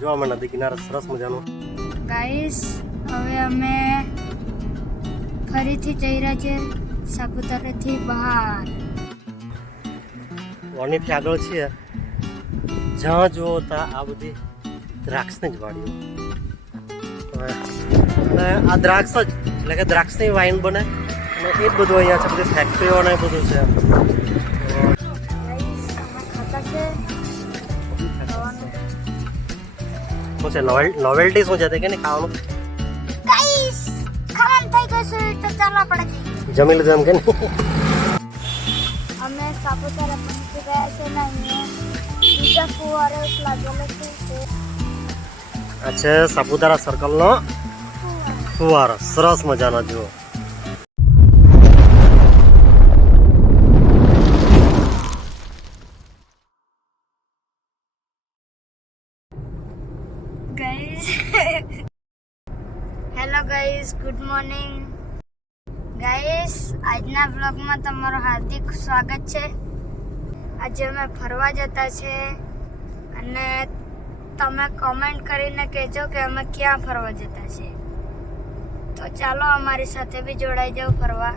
જો અમે નદી કિનારે સરસ મજાનું ગાઈસ હવે અમે ફરીથી જઈ રહ્યા છે સાપુતારાથી બહાર. વણીથી આગળ છીએ જ્યાં જુઓ ત્યાં આ બધી દ્રાક્ષની જ વાડીઓ અને આ દ્રાક્ષ જ એટલે કે દ્રાક્ષની વાઇન બને અને એ જ બધું અહીંયા છે, બધી ફેક્ટરીઓ ને એ બધું છે. ગાઈસ અમે ખાતા છે ખાવાનું. શું છે નોવેલ્ટી શું છે તે કે નહીં ખાવાનું ગાઈસ ખાવાનું થઈ ગયું છે તો ચાલો આપણે જમી લીધું એમ કે નહીં? અમે સાપુતારા પહોંચી ગયા છે ને અહીંયા બીજા ફુવારો લાગેલો છે તે આ છે સાપુતારા સર્કલનો ફુવારો, સરસ મજાનો જુઓ. Guys hello guys, good morning guys. આજના વ્લોગમાં તમારું હાર્દિક સ્વાગત છે. આજે અમે ફરવા જતા છે અને તમે કમેન્ટ કરીને કહેજો કે અમે ક્યાં ફરવા જતા છે. તો ચાલો અમારી સાથે બી જોડાઈ જાઓ ફરવા.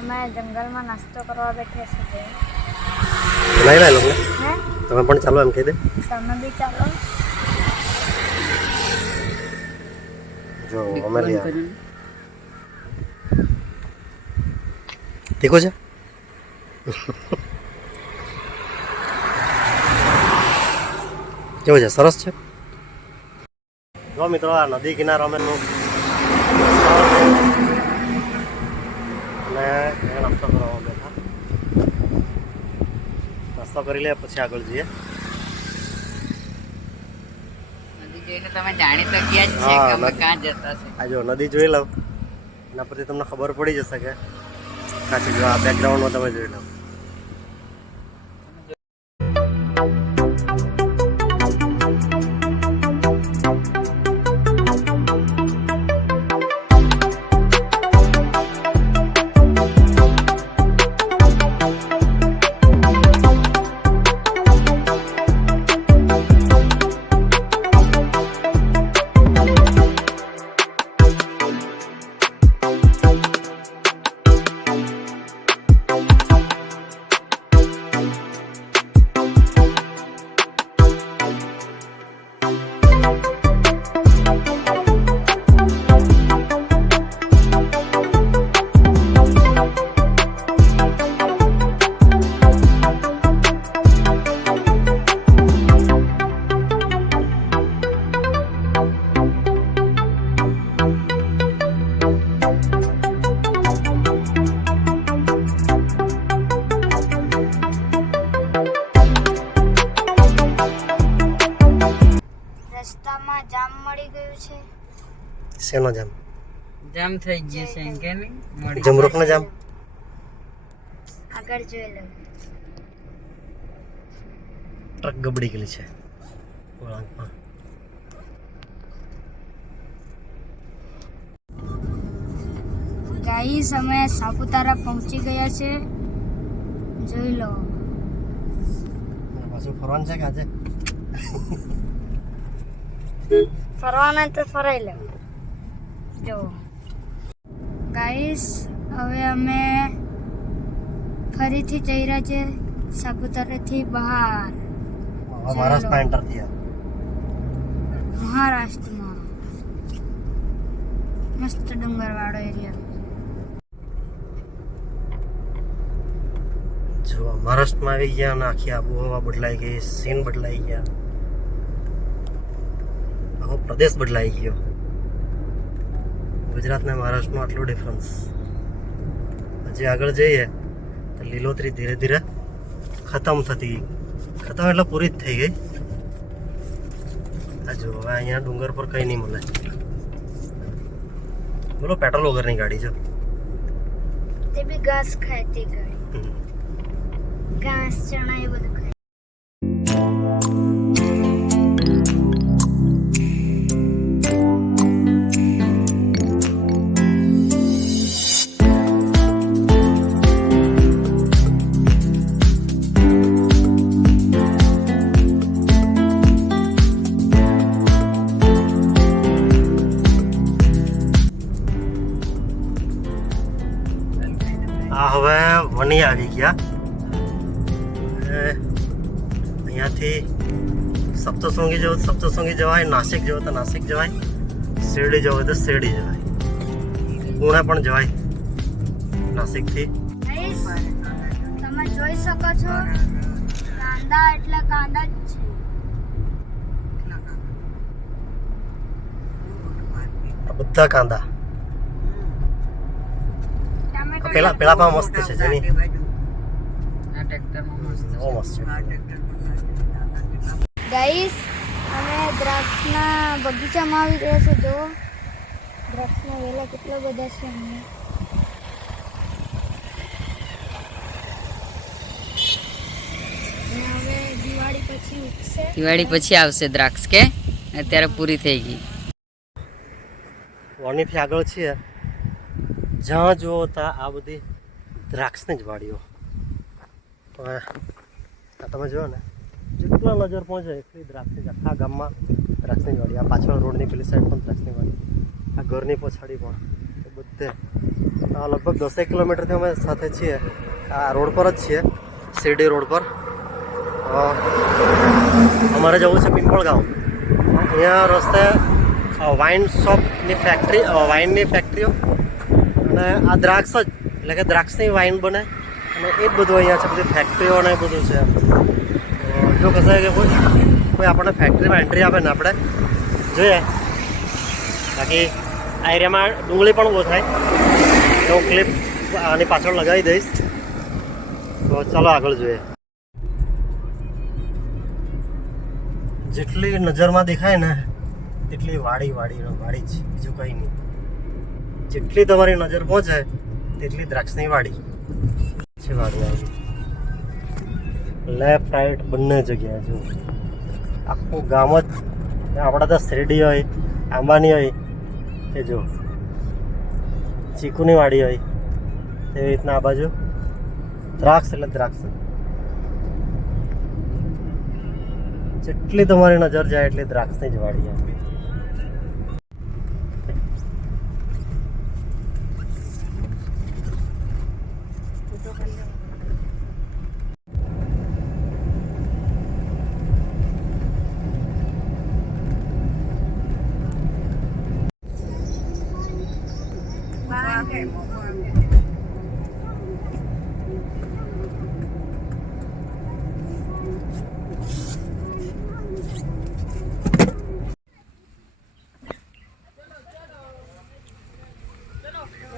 અમે જંગલમાં નાસ્તો કરવા બેઠા છીએ. લઈ લે લોકો હે તમે પણ ચાલો એમ કહી દે. તમે બી ચાલો. જો અમે લઈ આવ્યા. તીખું છે? કેવું છે? સરસ છે. જો મિત્રો આ નદી કિનારે અમે અને નાસ્તો કરવા બેઠા. નાસ્તો કરી લે પછી આગળ જઈએ. નદી જોઈને તમે જાણી તો ગયા જ છે કે અમે ક્યાં જતા છે. આ જો નદી જોઈ લો, એના પરથી તમને ખબર પડી જશે કે કાચી જો આ બેકગ્રાઉન્ડમાં તમે જોઈ લો. રસ્તામાં જામ મળી ગયું છે. શેનો જામ? જામ થઈ ગયું છે એમ કે નહીં મળી જમરૂખનો જામ? આગળ જોઈ લો. ટ્રક ગબડી ગયેલી છે વળાંકમાં. ગાઈસ અમે સાપુતારા પહોંચી ગયા છે. જોઈ લો. પાછું ફરવાનું છે કે આજે? ફરવાના તો ફરાઈ લે. જો ગાઈસ હવે અમે ફરીથી જઈ રહ્યા છે સાપુતારાથી બહાર. મહારાષ્ટ્રમાં એન્ટર થયા. મહારાષ્ટ્રમાં મસ્ત ડુંગર વાળો એરિયા. જો મહારાષ્ટ્રમાં આવી ગયા અને આખી આબોહવા બદલાઈ ગઈ, સીન બદલાઈ ગયા. આખો પ્રદેશ બદલાઈ ગયો. ગુજરાત ને મહારાષ્ટ્રનો આટલો ડિફરન્સ. હજી આગળ જઈએ તો લીલોતરી ધીરે ધીરે ખતમ એટલે પૂરી જ થઈ ગઈ. આ જો હવે અહીંયા ડુંગર પર કંઈ નહીં મળે. બોલો પેટ્રોલ વગરની ગાડી છે. તે બી ઘાસ ખાય તે ગાડી. ઘાસ ચણા એ બધું ખાય. આ હવે વણી આવી ગયા. અહીંયાથી સપ્તશૃંગી જવાય, નાસિક જવો તો નાસિક જવાય, શિરડી જવું હોય તો શિરડી જવાય, પુણે પણ જવાય નાસિકથી. Guys, તમે જોઈ શકો છો કાંદા એટલે કાંદા જ છે. આ બધા કાંદા ટમેટો પેલા પણ મસ્ત છે. જેની આ ટ્રેક્ટરમાં મસ્ત બહુ મસ્ત છે. ગાઈસ, અમે દ્રાક્ષના બગીચામાં આવી ગયા છે. જો દ્રાક્ષના વેલા કેટલા બધા છે અહીંયા. અને હવે દિવાળી પછી ઉગશે. દિવાળી પછી આવશે દ્રાક્ષ કે અત્યારે પૂરી થઈ ગઈ. વણીથી આગળ છીએ, જ્યાં જુઓ ત્યાં આ બધી દ્રાક્ષની જ વાડીઓ. હવે આ તમે જુઓ ને, જેટલા નજર પહોંચે એટલી દ્રાક્ષની જ. આખા ગામમાં દ્રાક્ષની જ વાડી. આ પાછળ રોડની પેલી સાઈડ પણ દ્રાક્ષની વાડી, આ ઘરની પછાડી પણ, એ બધે. આ લગભગ 10 કિલોમીટરથી અમે સાથે છીએ. આ રોડ પર જ છીએ, શિરડી રોડ પર. અમારે જવું છે પિંપળ ગામ. અહીંયા રસ્તે વાઇન શોપની ફેક્ટરી, વાઇનની ફેક્ટરીઓ અને આ દ્રાક્ષ જ, એટલે કે દ્રાક્ષની વાઇન બને અને એ જ બધું અહીંયા છે. બધી ફેક્ટરીઓ અને એ બધું છે. જો કશે કે કોઈ આપણને ફેક્ટરીમાં એન્ટ્રી આપે ને આપણે જોઈએ. બાકી આ એરિયામાં ડુંગળી પણ બહુ થાય. હું ક્લિપ આની પાછળ લગાવી દઈશ. તો ચાલો આગળ જોઈએ. જેટલી નજરમાં દેખાય ને તેટલી વાડી જ, બીજું કંઈ નહીં. જેટલી તમારી નજર પહોંચે તેટલી દ્રાક્ષની વાડી છે. વાડી આવી લેફ્ટ રાઈટ બંને જગ્યાએ જો આખું ગામ જ. આપણા તો શેરડી હોય, આંબાની હોય, એ જો ચીકુની વાડી હોય, એવી રીતના આ બાજુ દ્રાક્ષ એટલે દ્રાક્ષ. જેટલી તમારી નજર જાય એટલી દ્રાક્ષની જ વાડી આવે.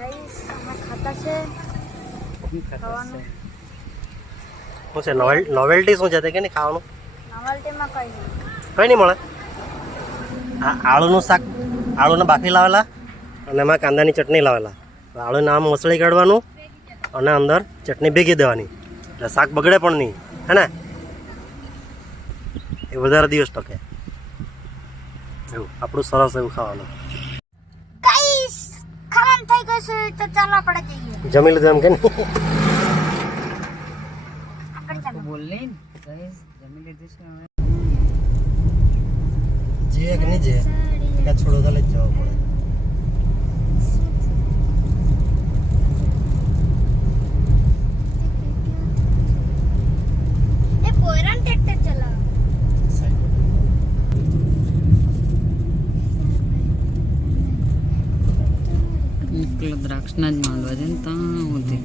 ગાઈસ, અમે ખાતા છે ખાવાનું. શું છે નોવેલ્ટી શું છે તે કે નહીં ખાવાનું? નોવેલ્ટીમાં કઈ નહીં. કંઈ નહીં મળે. આ આળુનું શાક, આળુને બાફી લાવેલા અને એમાં કાંદાની ચટણી લાવેલા. આળુને આમ મસળી કાઢવાનું અને અંદર ચટણી ભેગી દેવાની, એટલે શાક બગડે પણ નહીં, હે ને? એ વધારે દિવસ ટકે એવું આપણું સરસ એવું ખાવાનું. ગાઈસ, ખાવાનું થઈ ગયું છે તો ચાલો આપણે જઈએ. જમી લીધું એમ કે નહીં? આગળ ચાલો. બોલ નહીં ગાઈસ, જમી લીધું છે હવે. જે કે નહીં જે એકા છોડો તો લઈ જ જવો પડે. એ પોયરાન ટ્રેક્ટર ચલાવે. દ્રાક્ષના જ માંડવા છે ને ત્યાં સુધી.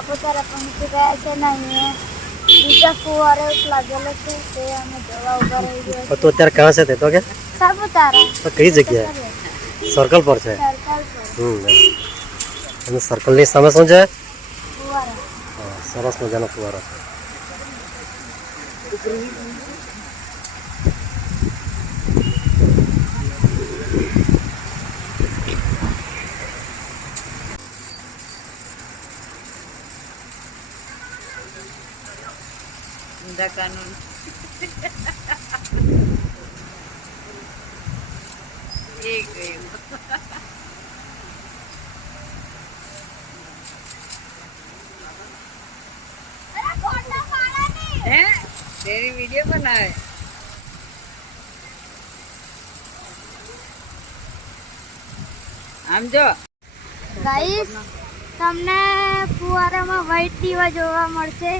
સાપુતારા પહોંચી ગયા છે ને અહીંયા બીજા ફુવારો એક લાગેલો છે તે અમે જોવા ઉભા રહી ગયા તો તું અત્યારે ક્યાં છે તે તો કે સાપુતારા તો કઈ જગ્યાએ સર્કલ પર છે સર્કલ પર અને સર્કલની સામે શું છે ફુવારા હા, સરસ મજાનો ફુવારો છે ઊંધા કાનૂન એ ગયું હે તેરી વિડીયો બનાવે આમ જો ગાઈસ તમને ફુવારામાં વ્હાઈટ દીવા જોવા મળશે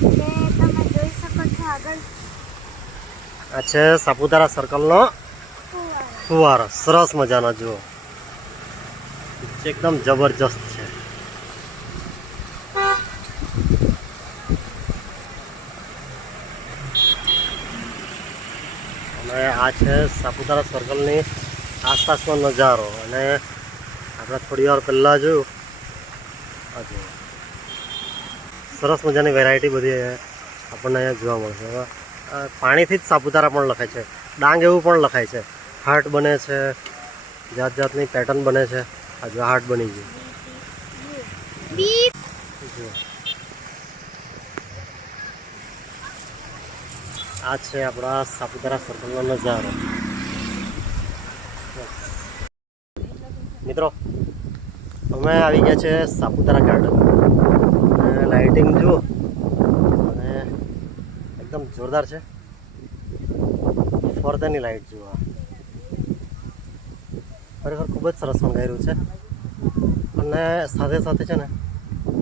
કે તમે જોઈ શકો છો આગળ આ છે સાપુતારા સર્કલનો ફુવારો ફુવારો સરસ મજાનો જુઓ એકદમ જબરજસ્ત છે અને આ છે સાપુતારા સર્કલની આસપાસનો નજારો અને આપણે થોડી વાર પહેલાં જોયું આ જુઓ સરસ મજાની વેરાયટી બધી આપણને અહીંયા જોવા મળશે હવે પાણીથી જ સાપુતારા પણ લખાય છે ડાંગ એવું પણ લખાય છે હાર્ટ બને છે જાત જાતની પેટર્ન બને છે આ જો હાર્ટ બની ગયું જુઓ. આ છે આપણા સાપુતારા સર્કલનો નજારો મિત્રો અમે આવી ગયા છે સાપુતારા ગાર્ડન અને લાઇટિંગ જુઓ અને એકદમ જોરદાર છે ફરતાની લાઇટ જુઓ ખરેખર ખૂબ જ સરસ મંગાવ્યું છે અને સાથે સાથે છે ને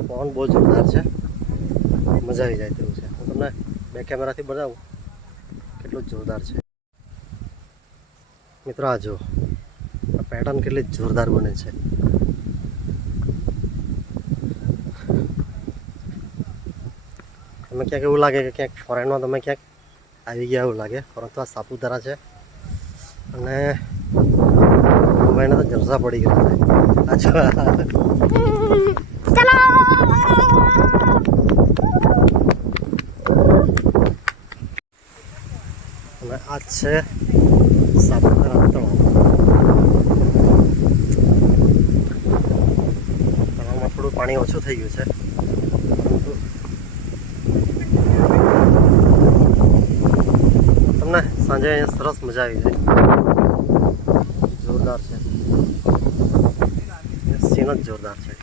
પવન બહુ જોરદાર છે મજા આવી જાય તેવું છે હું તમને બે કેમેરાથી બતાવું કેટલું જોરદાર છે મિત્રો આ જુઓ આ પેટર્ન કેટલી જોરદાર બને છે તમે ક્યાંક એવું લાગે કે ક્યાંક ફોરેનમાં તમે ક્યાંક આવી ગયા એવું લાગે પરંતુ આ સાપુતારા છે અને મોબાઈલને તો જલસા પડી ગયા છે અચ્છા અને આ છે સાપુતારા તળાવ તળાવમાં થોડું પાણી ઓછું થઈ ગયું છે પરંતુ તમને સાંજે અહીંયા સરસ મજા આવી જાય જોરદાર છે સીન જ જોરદાર છે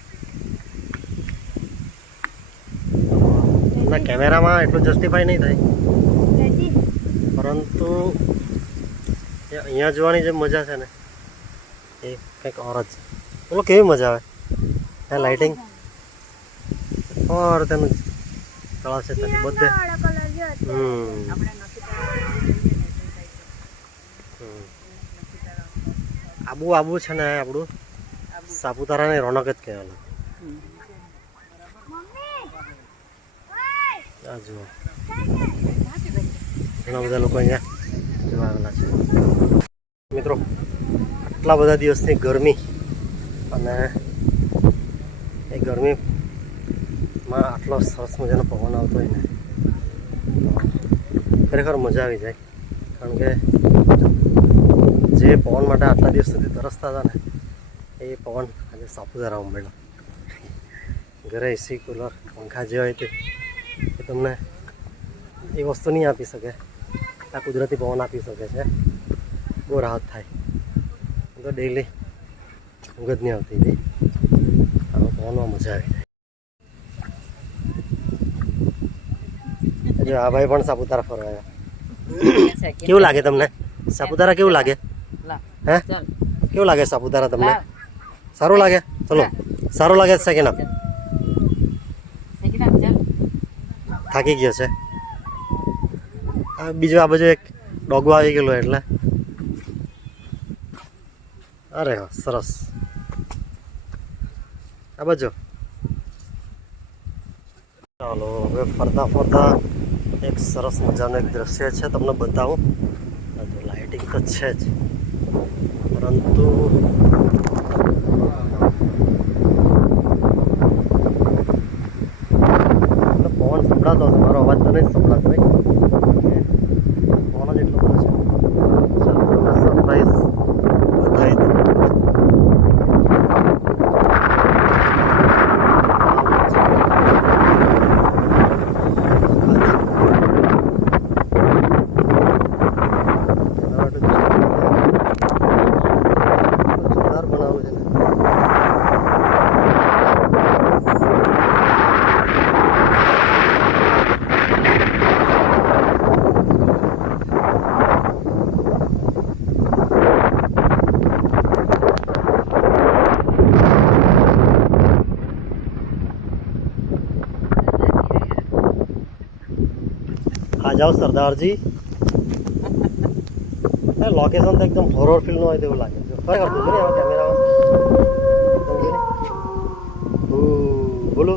તમને કેમેરામાં એટલું જસ્ટિફાઈ નહીં થાય પરંતુ એ અહીંયા જોવાની જે મજા છે ને એ કંઈક ઓર જ બોલો કેવી મજા આવે ત્યાં લાઇટિંગ ઓર તેનું તળાવ છે બધે આબુ આબુ છે ને આપણું સાપુતારાની રોનક જ કહેવાય આ જુઓ ઘણા બધા લોકો અહીંયા જોવા આવેલા છે મિત્રો આટલા બધા દિવસની ગરમી અને એ ગરમીમાં આટલો સરસ મજાનો પવન આવતો હોય ને તો ખરેખર મજા આવી જાય કારણ કે જે પવન માટે આટલા દિવસ સુધી તરસતા હતા ને એ પવન આજે સાપુતારામાં મળ્યો ઘરે એસી કુલર પંખા જે હોય તે તમને એ વસ્તુ નહીં આપી શકે આ કુદરતી પવન આપી શકે છે બહુ રાહત થાય તો ડેઈલી ઊંઘ જ નહીં આવતી હતી આનો પવનમાં મજા આવી જાય આ ભાઈ પણ સાપુતારા ફરવા આવ્યા કેવું લાગે તમને સાપુતારા કેવું લાગે હે કેવું લાગે સાપુતારા તમને સારું લાગે ચલો સારું લાગે છે કે ના થાકી ગયો છે બીજું આ બાજુ એક ડોગો આવી ગયેલો એટલે અરે સરસ આ બાજુ ચાલો હવે ફરતા ફરતા એક સરસ મજાનું એક દ્રશ્ય છે તમને બતાવું. લાઇટિંગ તો છે જ, પરંતુ પવન સંભળાતો હશે, મારો અવાજ તો નહીં સંભળાતો ભાઈ. પવન જ એટલો બધો છે. ચાલો તમને સરપ્રાઈઝ બતાવી દઉં. જોરદાર બનાવું છે ને. आ जाओ सरदारजी. लोकेशन तो एकदम हॉरर फिल्म હોય તેવું લાગે છે. ખરેખર તો જોને આ કેમેરામાં એકદમ જોને. બોલો.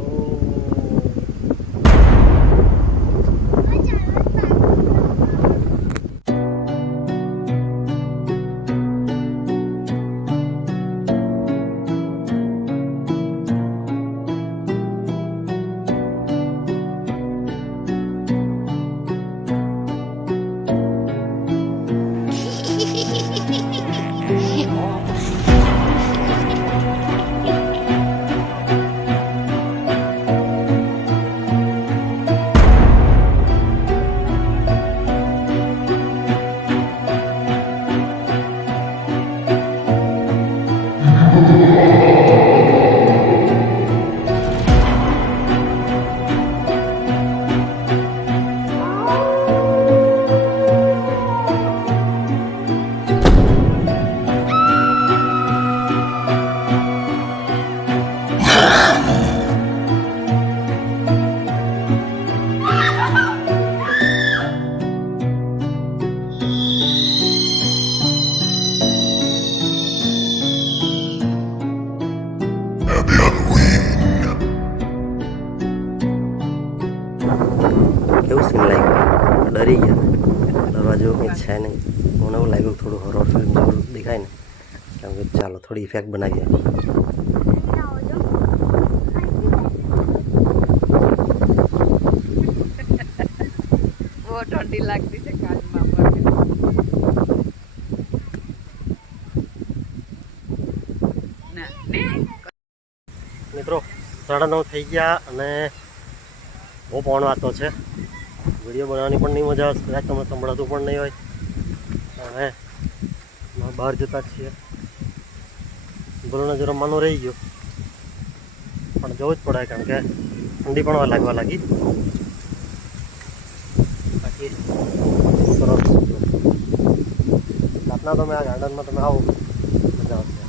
કેવું સીન લાગ્યું? ડરી ગયા. દરવાજો કંઈ છે નહીં. મને એવું લાગ્યું થોડું હોરર ફિલ્મ જેવું દેખાય ને, કેમ કે ચાલો થોડી ઇફેક્ટ બનાવીએ. બહુ ઠંડી લાગતી છે કાચમાં પર. ના ને મિત્રો 9:30 થઈ ગયા અને બહુ પવન વાતો છે. વિડીયો બનાવવાની પણ નહીં મજા આવે, કદાચ તમને સંભળાતું પણ નહીં હોય. હવે બહાર જતા છીએ. બોલોને જો રમવાનું રહી ગયું, પણ જવું જ પડે કારણ કે ઠંડી પણ લાગવા લાગી. બાકી સરસ રાતના તમે આ ગાર્ડનમાં તમે આવો, મજા આવશે.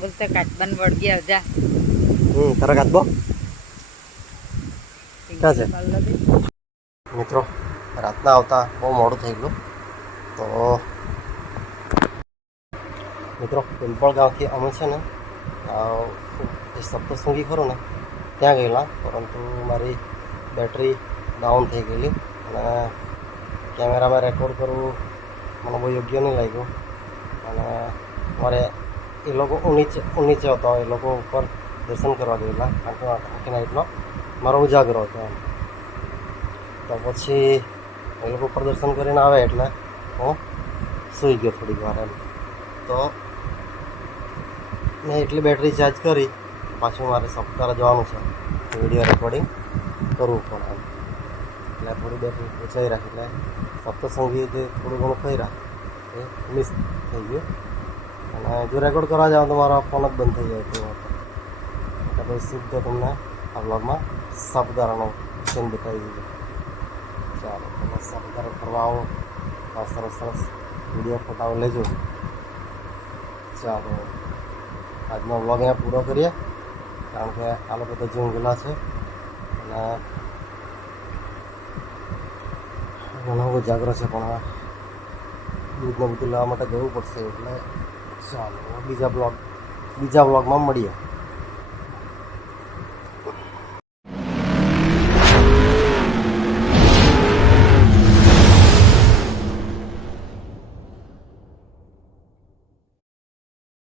બોલતો કાચબાન વળગી આવજા. તારા કાચબો ક્યાં છે? મિત્રો રાતના આવતા બહુ મોડું થઈ ગયું. તો મિત્રો પિંપળ ગામથી અમે છે ને એ સપ્તશૃંગી ખરું ને ત્યાં ગયેલા, પરંતુ મારી બેટરી ડાઉન થઈ ગયેલી અને કેમેરામાં રેકોર્ડ કરવું મને બહુ યોગ્ય નહીં લાગ્યું. અને મારે એ લોકો નીચે હતા, એ લોકો ઉપર દર્શન કરવા ગયેલા કારણ કે આખી નાઇટનો મારો ઉજાગરો હતો એમ. તો પછી એ લોકો ઉપર દર્શન કરીને આવે એટલે હું સૂઈ ગયો થોડીક વાર એમ. તો મેં એટલી બેટરી ચાર્જ કરી, પાછું મારે સપ્તાહ જવાનું છે, વિડીયો રેકોર્ડિંગ કરવું પડે એમ. એટલે થોડી બેટરી બચાવી રાખી, એટલે સપ્તસંગી જે થોડું ઘણું કર્યા એ મિસ થઈ ગયું. અને જો રેકોર્ડ કરવા જાવ તો મારો ફોન જ બંધ થઈ જાય તો એટલે પછી સીધો તમને આ બ્લોગમાં સાપુતારાનો સીન બતાવી દીધો. ચાલો તમે સાપુતારા ફરવા આવો, સરસ સરસ વિડીયો ફોટાઓ લેજો. ચાલો આજનો બ્લોગ અહીંયા પૂરો કરીએ, કારણ કે આ લોકો તો ઊંઘેલા છે અને ઘણો બધો જાગ્રત છે, પણ દૂધને બધું લેવા માટે જવું પડશે એટલે ચાલો બીજા બ્લોગમાં મળીએ.